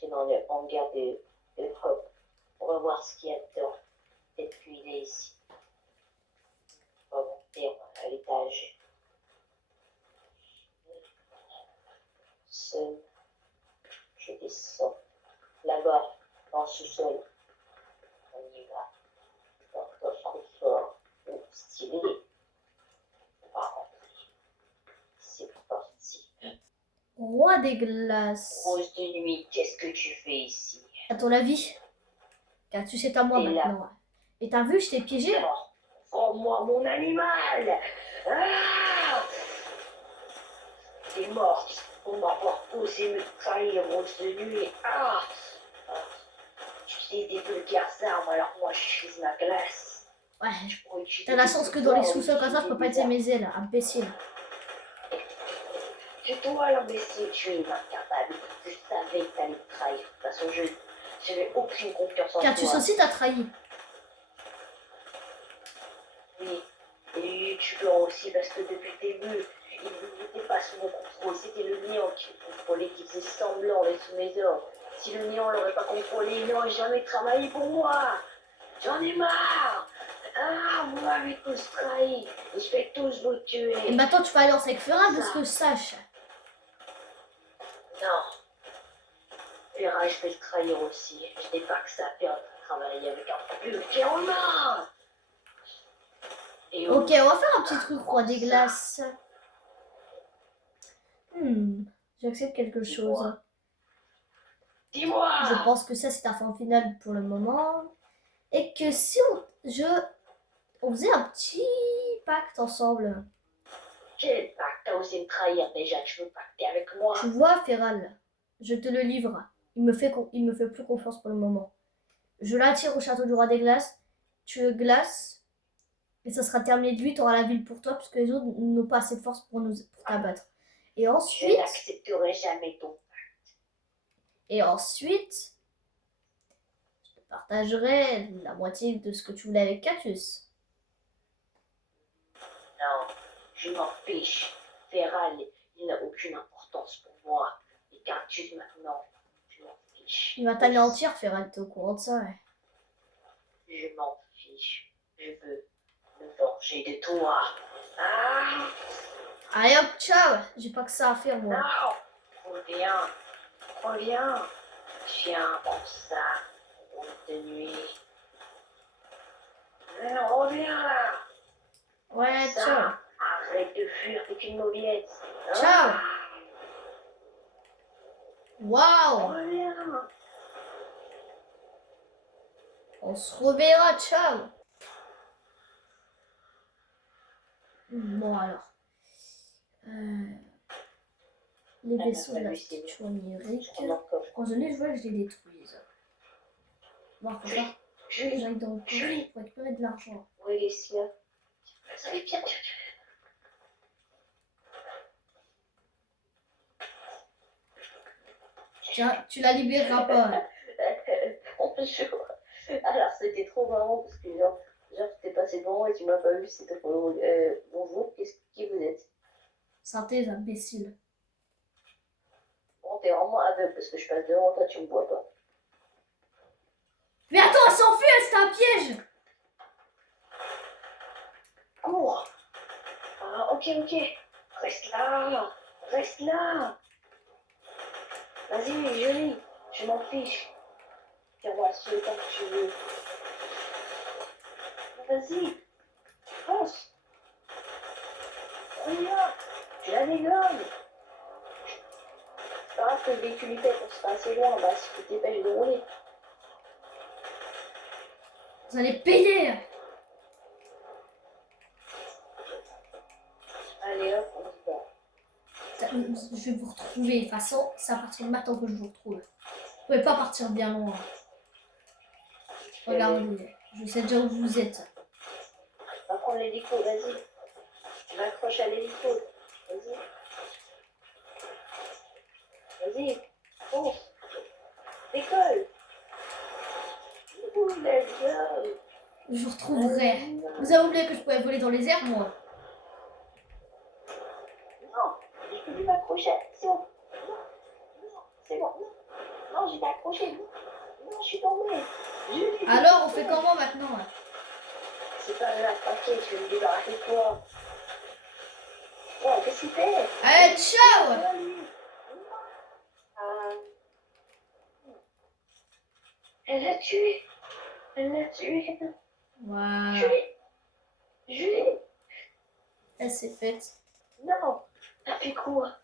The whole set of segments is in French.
rentrer dans le hangar de Hop. On va voir ce qu'il y a dedans. Peut-être qu'il est ici. On va monter à l'étage. Je descends là-bas, dans le sous-sol. On y va. Dans le coffre-fort. Stylé. On va rentrer. C'est parti. Roi des glaces. Rose de nuit, qu'est-ce que tu fais ici? À ton avis? Car tu sais à moi T'es là. maintenant. Et t'as vu, je t'ai piégé? Oh, moi, mon animal! Ah! T'es mort. On m'a osé me trahir, Rose de nuit. Ah! Tu sais des vulgaires armes, alors moi, je suis ma glace. Ouais. Je pourrais utiliser T'as la des chance que dans les pouvoirs, sous-sols comme ça, je peux pas utiliser des utiliser mes ailes, imbécile. C'est toi l'imbécile, tu es incapable. Je savais que t'allais me trahir. De toute façon, je n'avais aucune confiance en Car tu sais toi. aussi, t'as trahi. Oui, et tu pleures aussi parce que depuis le début, il n'était pas sous mon contrôle. C'était le néant qui me contrôlait, qui faisait semblant d'être sous mes ordres. Si le néant l'aurait pas contrôlé, il n'aurait jamais travaillé pour moi. J'en ai marre. Ah, vous m'avez tous trahi. Et je vais tous vous tuer. Et maintenant, tu vas alliance avec Ferra, de ce que je sache. Non. Ferra, je vais le trahir aussi. Je n'ai pas que ça à faire de travailler avec un vulgaire humain. Et Ok, on va faire un petit truc roi des glaces. J'accepte quelque chose. Dis-moi. Je pense que ça, c'est ta fin finale pour le moment. Et que si on faisait un petit pacte ensemble. Quel pacte? T'as osé me trahir déjà, tu veux pacter avec moi? Tu vois, Feral, je te le livre. Il me fait plus confiance pour le moment. Je l'attire au château du roi des glaces. Tu le glaces. Et ça sera terminé de lui. Tu auras la ville pour toi, puisque les autres n'ont pas assez de force pour t'abattre. Et Je ensuite, n'accepterai jamais ton. je te partagerai la moitié de ce que tu voulais avec Catus. Non, je m'en fiche. Feral, il n'a aucune importance pour moi. Et Cactus maintenant, je m'en fiche. Il va t'anéantir, Feral, t'es au courant de ça, ouais. Je m'en fiche. Je veux me venger de toi. Ah! Allez hop, ciao. J'ai pas que ça à faire, moi. Non! Reviens. Tiens, comme ça. Rose de nuit. Non, reviens là. Ouais, Ça, ciao. arrête de fuir, t'es une mauviette. Ciao. Waouh. Reviens. On se reverra, ciao. Bon, alors. Les vaisseaux de la statue onirique. Quand je les vois, je les détruise. Bon, faut pas. J'aille dans le coffre pour récupérer de l'argent. Oui, Laetitia. Vous allez bien. Tiens, tu la libéreras pas. Bonjour. Alors, c'était trop marrant parce que, genre t'es passé devant et tu m'as pas vu, c'était trop drôle. Bonjour, qui vous êtes? Santé, imbécile. Bon, t'es vraiment aveugle parce que je passe devant toi, tu me vois pas. Mais attends, elle s'enfuit, c'est un piège. Cours. Ah, ok. Reste là. Vas-y, jolie. Je m'en fiche. Tiens-moi sur le temps que tu veux. Vas-y. Fonce. On y va. Tu la dégommes. C'est pas grave que le véhicule il pète, on sera assez loin, bah si tu te dépêches de rouler. Vous allez payer. Allez hop, on se bat. Je vais vous retrouver. De toute façon, c'est à partir de maintenant que je vous retrouve. Vous pouvez pas partir bien loin. Regardez, je sais déjà où vous êtes. On va prendre l'hélico, vas-y. Je m'accroche à l'hélico. Vas-y, fonce. Décolle. Let's go. Je vous retrouverai. Vous avez oublié que je pouvais voler dans les airs, moi. Non, je peux plus m'accrocher. C'est bon. Non, c'est bon. Non, Non, j'étais accroché. Non, je suis tombée. Alors, on fait comment maintenant? C'est pas grave, t'inquiète, je vais me débarrasser de toi. Oh, qu'est-ce qu'il fait? Allez, ciao! Ah. Elle l'a tué. Elle l'a tué. Voilà. Julie. Elle s'est faite. Non. T'as fait quoi?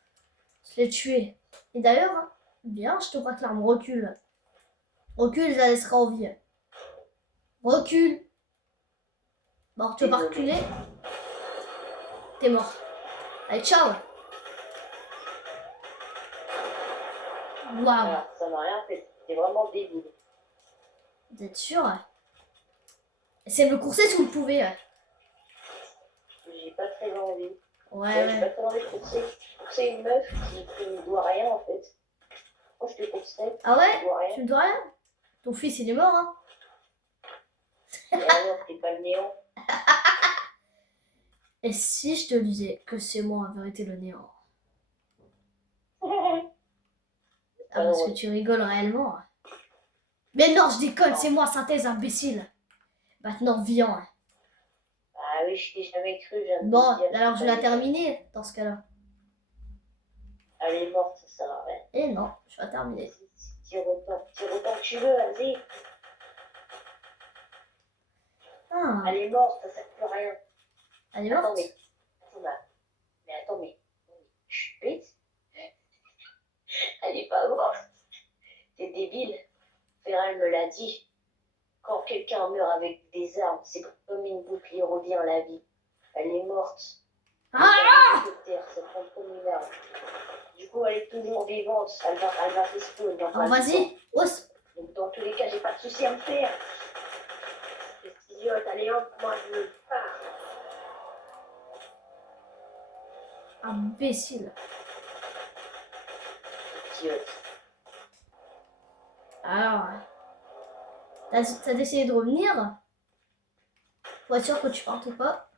Je l'ai tuée. Et d'ailleurs, hein, bien, je te proclame, recule. Recule, je la laisserai en vie. Recule. Bon, tu veux pas reculer? T'es mort. Allez, ciao! Waouh! Alors, ça m'a rien fait. C'était vraiment débile. Vous êtes sûr? Essayez de me courser si vous le pouvez. J'ai pas très envie. Ouais, J'ai pas très envie de courser une meuf qui ne doit rien en fait. Moi je te courserais. Ah ouais? Tu dois rien. Tu me dois rien? Ton fils, il est mort, hein? Et alors, t'es pas le néant. Et si je te disais que c'est moi en vérité le néant? Ah, parce que tu rigoles réellement. Mais non, je déconne, c'est moi, synthèse imbécile. Maintenant, viens. Ah oui, je t'ai jamais cru, je viens de te Bon, dire. alors je vais la terminer dans ce cas-là. Elle est morte, ça sert à rien. Et non, je vais la terminer. Tire autant que tu veux, vas-y. Ah, Elle est morte, ça sert plus à rien. elle est Attends, morte? mais je suis bête. Elle est pas morte. T'es débile. Ferrel me l'a dit. Quand quelqu'un meurt avec des armes, c'est comme une boucle, il revient à la vie. Elle est morte. Ah! Ça prend comme une arme. Du coup, elle est toujours vivante. Elle va respawn. Alors vas-y, ose. Donc, dans tous les cas, j'ai pas de souci à me faire. Cette idiote, allez hop, moi je me pars. Imbécile. Idiote. Alors, t'as décidé de revenir? Pour être sûr que tu partais pas.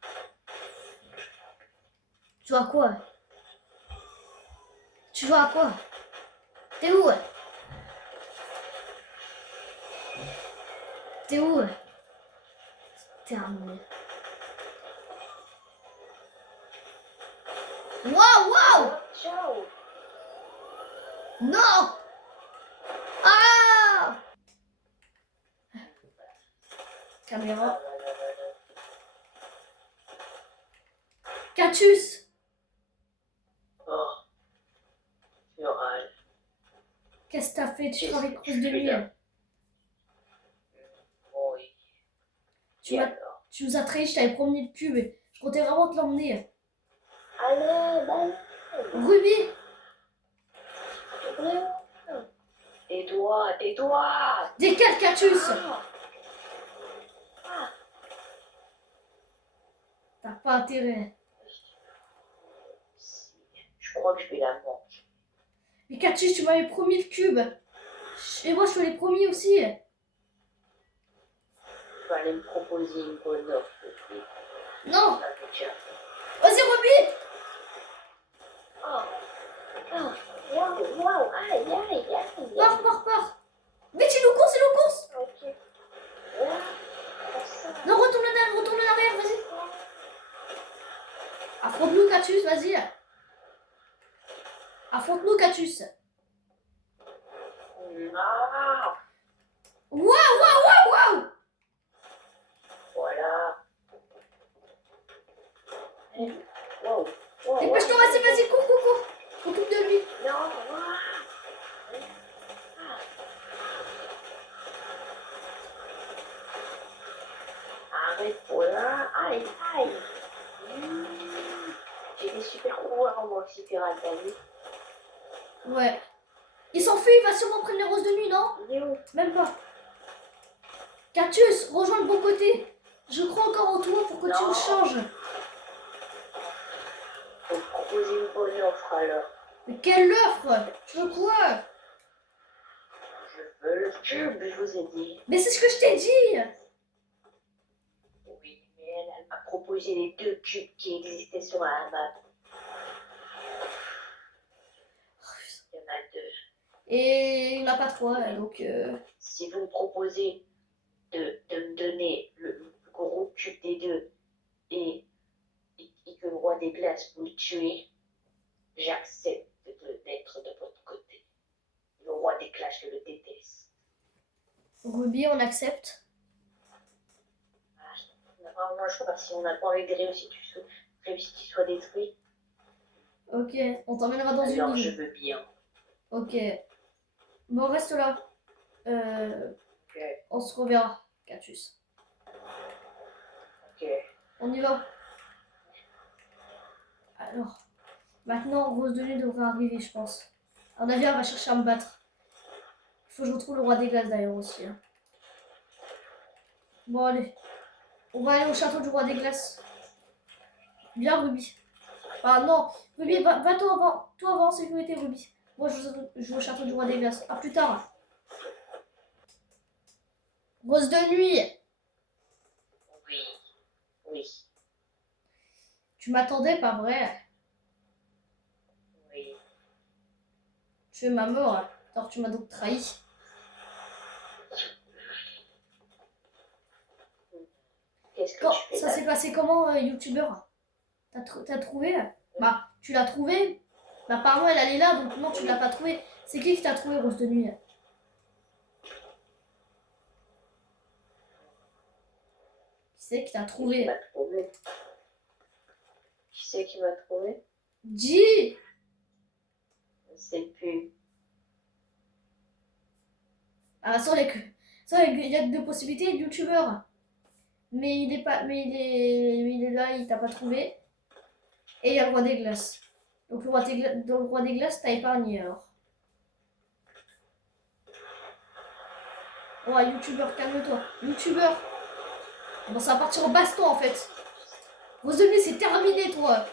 Tu joues à quoi? Tu joues à quoi? T'es où? T'es où? Terminé. Waouh, waouh! Ciao. Non! Ah! Caméra. Cactus! Oh. Tu râles. Qu'est-ce que t'as fait? Tu travailles avec Rose de nuit. Oui. Tu nous as trahi, je t'avais promis le cube. Je comptais vraiment te l'emmener. Allez, bah. Ruby! Tais-toi, tais-toi. Décale, Cactus! T'as pas intérêt. Je crois que je vais la manquer. Mais Cactus, tu m'avais promis le cube. Et moi, je te l'ai promis aussi. Tu vas aller me proposer une bonne offre. Non! Ah, tiens. Vas-y, Ruby! Oh. Oh. Waouh, aïe. Pars! Vite, il nous course! Ok. Non, retourne en arrière, vas-y! Affronte-nous, Cactus, vas-y! Affronte-nous, Cactus! Ah. Waouh! Voilà. Wow. Dépêche-toi, vas-y, cours! S'occupe de lui! Non. Arrête pour là. Aïe. J'ai des super pouvoirs moi aussi, pirate, t'as vu? Ouais. Il s'enfuit, il va sûrement prendre les roses de nuit, non? Il est où? Même pas. Cactus, rejoins le bon côté. Je crois encore en toi pour que tu Non. me changes. Faut me proposer une bonne offre alors. Mais quelle offre? Je veux quoi? Je veux le cube, je vous ai dit. Mais c'est ce que je t'ai dit. Oui, mais elle m'a proposé les 2 cubes qui existaient sur la map. Il y en a 2. Et l'a pas trop, hein, donc... Si vous me proposez de me donner le gros cube des deux et que le roi des glaces vous le tuez, j'accepte d'être de votre côté. Le roi des glaces, je le déteste. Ruby, on accepte. Moi, je sais pas si on a pas envie de réussite soit détruit. Ok, on t'emmènera dans Alors, une je île. veux bien. Ok. Bon, reste là. Ok, On se reverra, Catus. ok. On y va. Alors, maintenant, Rose de Nuit devrait arriver, je pense. À mon avis, elle va chercher à me battre. Il faut que je retrouve le roi des glaces d'ailleurs aussi. Hein. Bon, allez. On va aller au château du roi des glaces. Viens, Ruby. Ah non, Ruby, va toi avant. Toi avant en sécurité, Ruby. Moi, je vais au château du roi des glaces. À plus tard. Rose de Nuit. Oui, oui, Tu m'attendais, pas vrai? oui. Tu es ma mort. Alors tu m'as donc trahi. Qu'est-ce que Quand tu fais ça là? s'est passé comment, youtubeur? T'as trouvé? Bah, tu l'as trouvé? Bah, apparemment, elle est là, donc non, tu l'as pas trouvé. C'est qui t'a trouvé, Rose de Nuit? Qui c'est qui t'a Qui trouvé? m'a trouvé? Qui c'est qui m'a trouvé? Dis! Je ne sais plus. Ah, ça, il y a que deux possibilités, youtubeur. Mais il est pas, mais il est là, il t'a pas trouvé. Et il y a le roi des glaces. Donc dans le roi des glaces, t'as épargné alors. Ouais, youtubeur, calme-toi. Youtubeur. Bon, ça va partir au baston en fait. Rose de Nuit, c'est terminé, toi.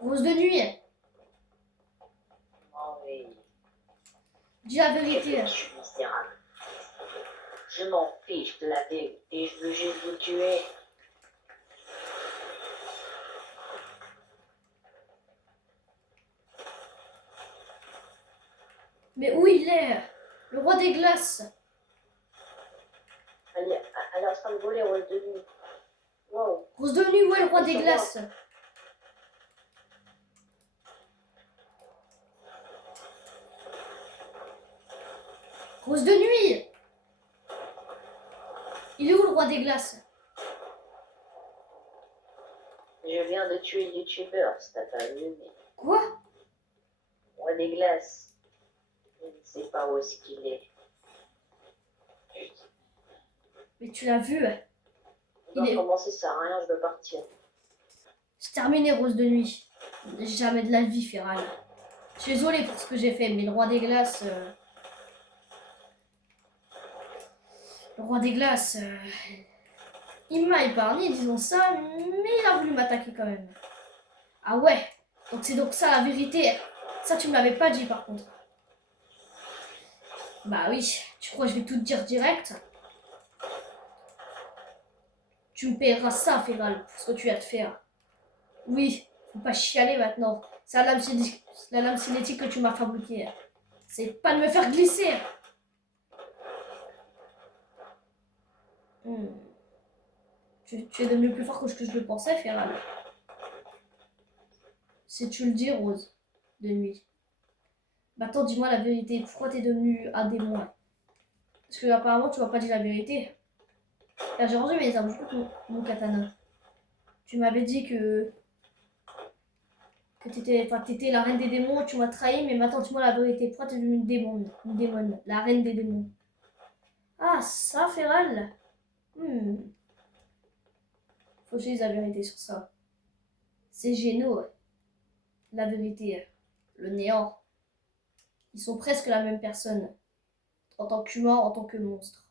Rose de Nuit, Oh oui. dis la vérité. Je suis misérable. Je m'en fiche de la vérité. Je veux juste vous tuer. Mais où il est? Le roi des glaces. Elle est en train de voler Rose de Nuit. Wow. Rose de Nuit, où est le roi des glaces? Rose de Nuit. Il est où le roi des glaces? Je viens de tuer le youtubeur, si t'as pas vu, mais Quoi? roi des glaces. Je ne sais pas où est-ce qu'il est. Mais tu l'as vu. On Il est... va commencer, ça sert à rien, je veux partir. C'est terminé, Rose de Nuit. Jamais de la vie, Feral. Je suis désolée pour ce que j'ai fait, mais le roi des glaces... Le roi des glaces... Il m'a épargné, disons ça, mais il a voulu m'attaquer quand même. Ah ouais, donc c'est donc ça la vérité. Ça, tu me l'avais pas dit par contre. Bah oui, tu crois que je vais tout te dire direct? Tu me paieras ça, Feral, pour ce que tu as de faire. Oui, faut pas chialer maintenant. C'est la lame cinétique que tu m'as fabriquée. C'est pas de me faire glisser. Hmm. Tu es devenu plus fort que ce que je le pensais, Feral. Si tu le dis, Rose, de Nuit. Maintenant, dis-moi la vérité. Pourquoi t'es devenu un démon? Parce que apparemment, tu m'as pas dit la vérité. Là, j'ai rangé mes armes, je peux mon katana. Tu m'avais dit que t'étais la reine des démons, tu m'as trahi, mais maintenant dis-moi la vérité. Pourquoi t'es devenue une démon, la reine des démons? Ah, ça, Feral. Faut que je dise la vérité sur ça. C'est Géno, la vérité. Le néant. Ils sont presque la même personne. En tant qu'humain, en tant que monstre.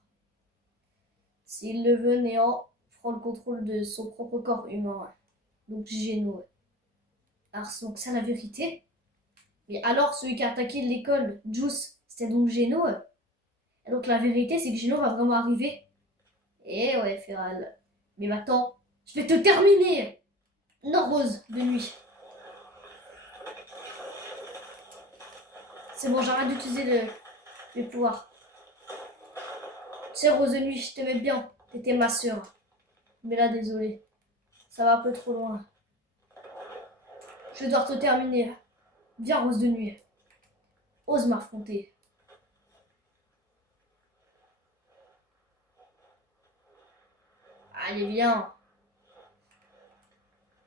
S'il le veut, Néant prend le contrôle de son propre corps humain. Donc Géno. Alors donc c'est la vérité. Mais alors celui qui a attaqué l'école, Juice, c'était donc Géno. Et donc la vérité c'est que Géno va vraiment arriver. Eh ouais, Feral. Mais maintenant, je vais te terminer. Non, Rose, de Nuit. C'est bon, j'arrête d'utiliser les pouvoirs. Tu sais, Rose de Nuit, je t'aimais bien. T'étais ma sœur. Mais là, désolé. Ça va un peu trop loin. Je vais devoir te terminer. Viens, Rose de Nuit. Ose m'affronter. Allez, viens.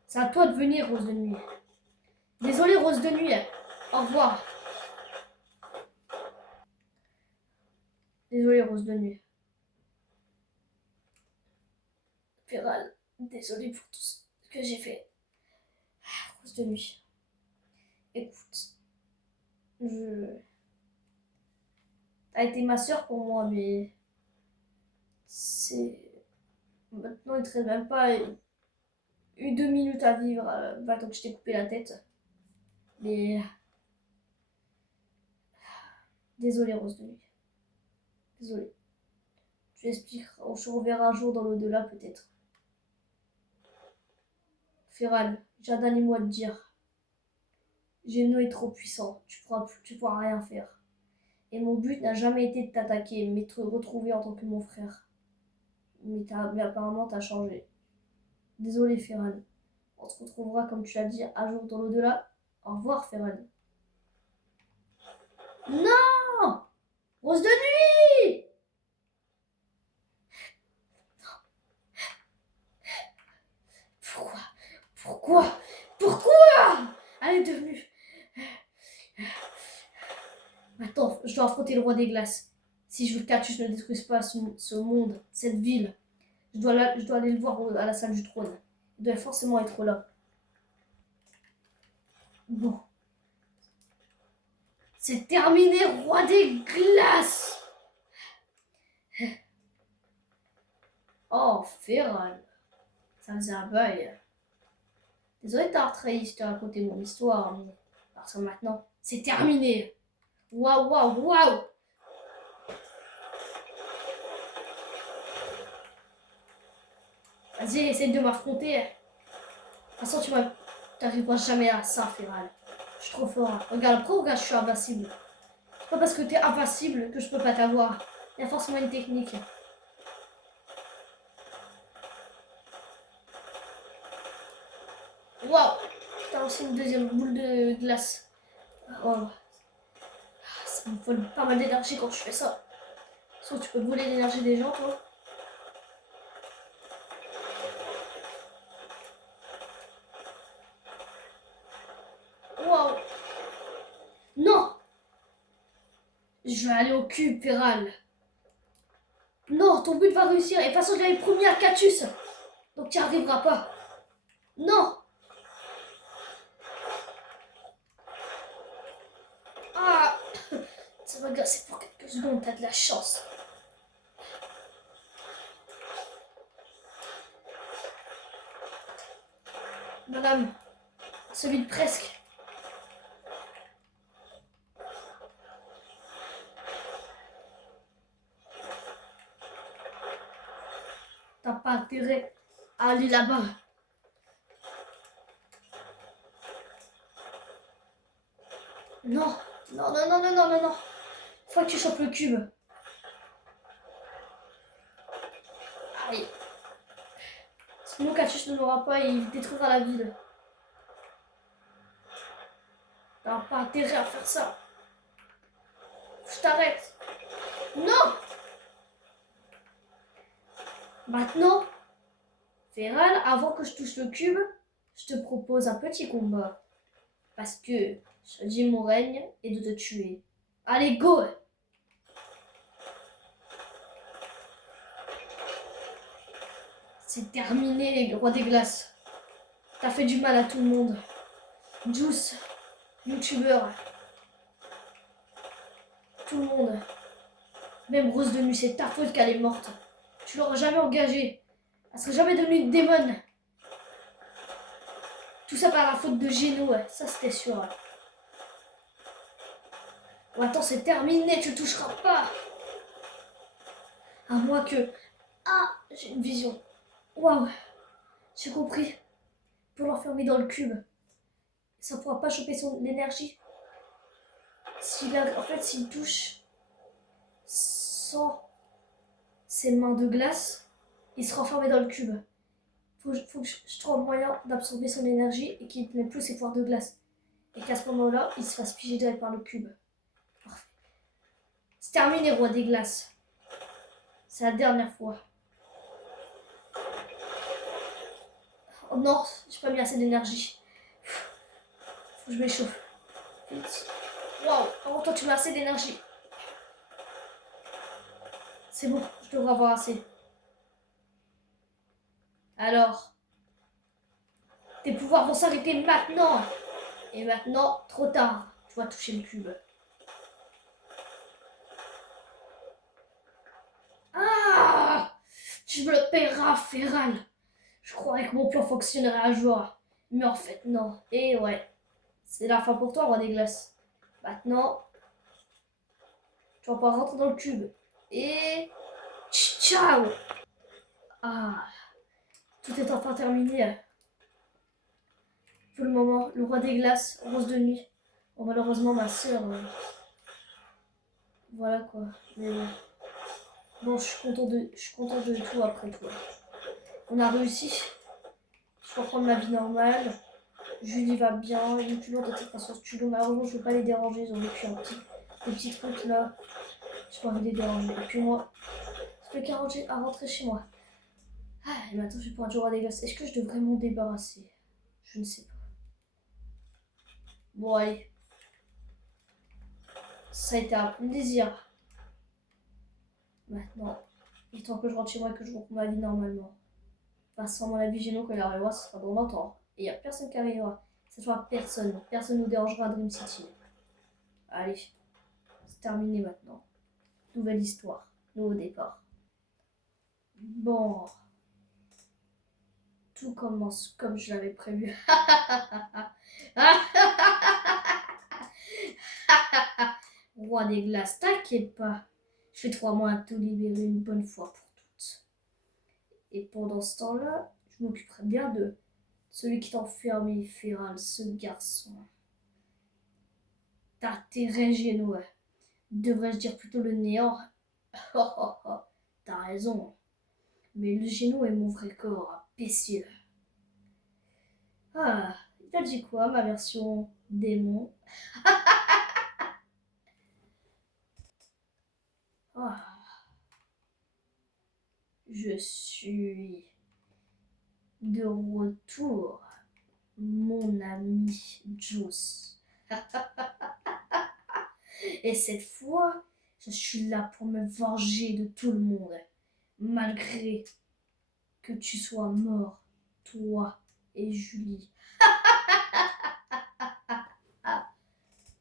C'est à toi de venir, Rose de Nuit. Désolé, Rose de Nuit. Au revoir. Désolé, Rose de Nuit. Péral, désolé pour tout ce que j'ai fait. Rose de Nuit. Écoute, t'as été ma soeur pour moi, mais c'est... Maintenant, il te reste même pas eu 2 minutes à vivre, tant que je t'ai coupé la tête. Mais... Désolé, Rose de Nuit. Désolé. Tu expliqueras, on se reverra un jour dans l'au-delà, peut-être. Féral, j'ai un dernier mot à te dire. Geno est trop puissant, tu pourras rien faire. Et mon but n'a jamais été de t'attaquer, mais de te retrouver en tant que mon frère. Mais apparemment, t'as changé. Désolé, Ferran. On se retrouvera, comme tu l'as dit, un jour dans l'au-delà. Au revoir, Ferran. Non! Rose de Nuit! Pourquoi? Pourquoi? Pourquoi? Elle est devenue... Attends, je dois affronter le roi des glaces. Si je veux que Catus ne détruise pas ce monde, cette ville, je dois aller le voir à la salle du trône. Il doit forcément être là. Bon. C'est terminé, roi des glaces! Oh, Féral. Ça faisait un bail. Désolé de t'avoir trahi, je t'ai raconté mon histoire. Mais parce que maintenant, c'est terminé. Waouh, waouh, waouh! Vas-y, essaye de m'affronter. De toute façon, tu n'arriveras jamais à ça, Féral. Je suis trop fort. Regarde, regarde, je suis invincible. C'est pas parce que t'es invincible que je peux pas t'avoir. Il y a forcément une technique. Waouh! T'as aussi une deuxième boule de glace. Waouh! Ça me vole pas mal d'énergie quand tu fais ça. Sauf que tu peux voler l'énergie des gens, toi. Waouh! Non! Je vais aller au cube, Péral. Non, ton but va réussir. Et de toute façon, je l'avais promis à Catus. Donc tu n'y arriveras pas. Non! Ah! Ça va glacer pour quelques secondes, t'as de la chance. Madame, celui de presque. T'as pas intérêt à aller là-bas. Non, non, non, non, non, non, non, non. Faut que tu chopes le cube. Allez. Sinon, Catus ne l'aura pas et il détruira la ville. T'as pas intérêt à faire ça. Je t'arrête. Non! Maintenant, Féral, avant que je touche le cube, je te propose un petit combat. Parce que je dis mon règne est de te tuer. Allez, go! C'est terminé, le roi des glaces. T'as fait du mal à tout le monde. Juice, youtubeur, tout le monde. Même Rose de Nuit, c'est ta faute qu'elle est morte. Tu l'auras jamais engagée. Elle serait jamais devenue une démon. Tout ça par la faute de Geno, ça c'était sûr. Oh, attends, c'est terminé, tu toucheras pas. À moins que... Ah, j'ai une vision. Waouh, j'ai compris. Pour l'enfermer dans le cube. Ça pourra pas choper son énergie. En fait, s'il touche sans ses mains de glace, il sera enfermé dans le cube. Faut que je trouve moyen d'absorber son énergie et qu'il n'ait plus ses pouvoirs de glace. Et qu'à ce moment-là, il se fasse piger direct par le cube. Parfait. C'est terminé, roi des glaces. C'est la dernière fois. Oh non, j'ai pas mis assez d'énergie. Faut que je m'échauffe. Vite. Waouh, avant toi, tu mets assez d'énergie. C'est bon, je devrais avoir assez. Alors, tes pouvoirs vont s'arrêter maintenant. Et maintenant, trop tard. Tu vas toucher le cube. Ah, tu me le paieras, Féral. Je croyais que mon plan fonctionnerait à joie. Mais en fait, non. Et ouais, c'est la fin pour toi, roi des glaces. Maintenant, tu vas pas rentrer dans le cube. Et... ciao. Ah, tout est enfin terminé. Pour le moment, le roi des glaces, rose de nuit. Bon, malheureusement, ma soeur... voilà quoi. Mais bon, je suis content de tout après tout. On a réussi. Je reprends ma vie normale. Julie va bien. Il est toujours de toute façon studio. Malheureusement, je ne veux pas les déranger. Ils ont vécu des petits trucs là. Je pas envie de les déranger. Et puis moi, je peux qu'à rentrer chez moi. Ah, et maintenant, je vais pouvoir jouer à des glaces. Est-ce que je devrais m'en débarrasser? Je ne sais pas. Bon, allez. Ça a été un plaisir. Maintenant, il est temps que je rentre chez moi et que je reprends ma vie normalement. Enfin, sans mon avis, Géno, quand il arrivera, ce sera dans longtemps. Et il n'y a personne qui arrivera. Ça sera personne. Personne ne nous dérangera à Dream City. Allez, c'est terminé maintenant. Nouvelle histoire. Nouveau départ. Bon. Tout commence comme je l'avais prévu. Roi des glaces, t'inquiète pas. Je vais 3 mois à tout libérer une bonne fois pour toutes. Et pendant ce temps-là, je m'occuperai bien de celui qui t'a enfermé, Féral, ce garçon. T'as intérêt, Géno. Devrais-je dire plutôt le néant? T'as raison. Mais le Géno est mon vrai corps, imbécile. Ah, il t'a dit quoi, ma version démon? Ah, je suis de retour, mon ami Juice. Et cette fois, je suis là pour me venger de tout le monde, malgré que tu sois mort, toi et Julie.